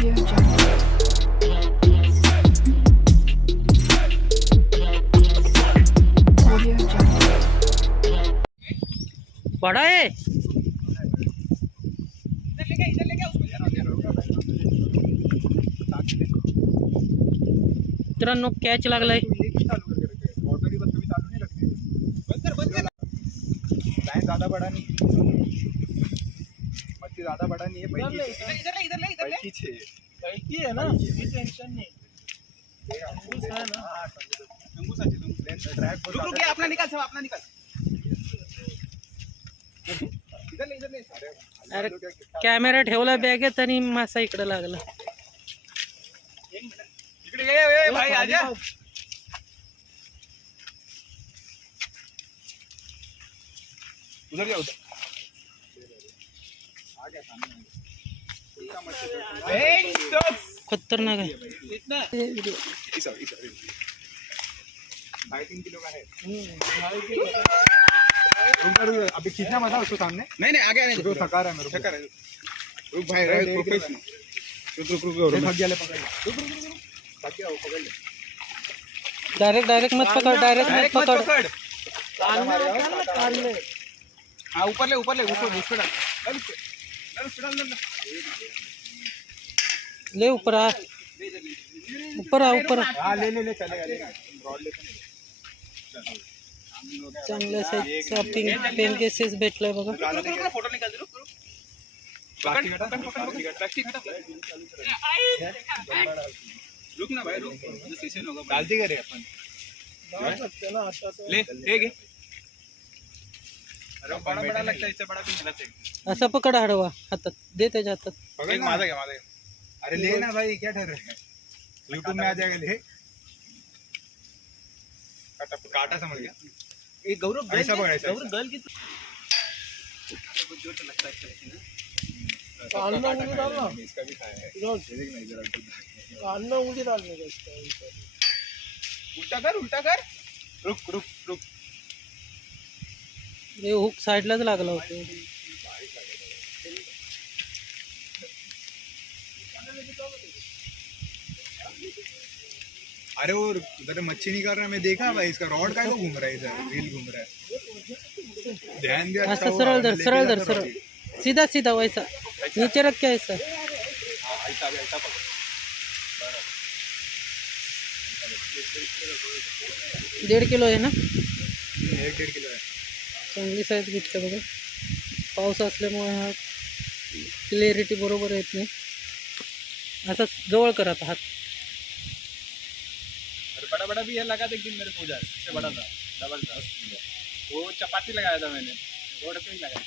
Audio Jungle. Audio Jungle. बड़ा है। मित्रांनो कॅच लागलाय। ज्यादा बड़ा नहीं, मच्छी ज्यादा बड़ा नहीं है। पैकी है ना, टेंशन नहीं। रुक अपना निकाल, सब अपना निकाल। अरे कॅमेरा ठेवला बॅगेत आणि मासा इकडे लागला। इकडे ये भाई, आजा। उधर जाओ, उधर आ गया सामने। खतरनाक है। इतना इसा 2.5-3 किलो का है। रुक अभी खींचना मत उसको सामने। नहीं आगे आने दो। थका रहा है मेरे को। रुक भाई, प्रोफेशनल। रुक थक गया, ले पकड़। रुक थक गया, वो पकड़ ले। डायरेक्ट मत पकड़, डायरेक्ट मत पकड़। हाँ ऊपर ले उसको डाल। ले ऊपर आ, ऊपर आ। हाँ ले चलेगा। रॉड ले चांगल्या साईजचा पेन केसेस भेटलाय बघा। फोटो निकाल दे। रुक ना भाई, रुक। सेशन होगा, डालते करे अपन। ले गे। अरे बड़ा लगता है, इससे बड़ा भी मिला चाहिए। असा पकड हडवा हातात, दे त्याच्या हातात। पकड़, माझा घ्या। अरे ले ना भाई, क्या ठहर रहा है? यूट्यूब में आ जाएगा। ले काटा समझ गया। एक गौरव ऐसा पकड़ा, गौरव गल की जोर से लगता है इसका भी खाया है। उल्टा कर। रुक। हे हुक साईडलाच लागला होता। अरे वो उधर मच्छी नहीं कर रहा, मैं देखा भाई। इसका रॉड का घूम रहा है, इधर रील घूम रहा है। ध्यान दिया। ऐसा सरळ धर। सीधा वैसा नीचे रख के ऐसा। ऐसा पकड़। 1.5 किलो आहे ना। 1.5 किलो है। चांगली साईज भेटते बघा। पाऊस असल्यामुळे हा क्लिअरिटी बरोबर येत नाही। आता जवळ कर आता हात। बड़ा भी है, लगा था एक दिन मेरे को, इससे बड़ा था, जबरदस्त। वो चपाती लगाया था मैंने, रोड पे ही लगाया।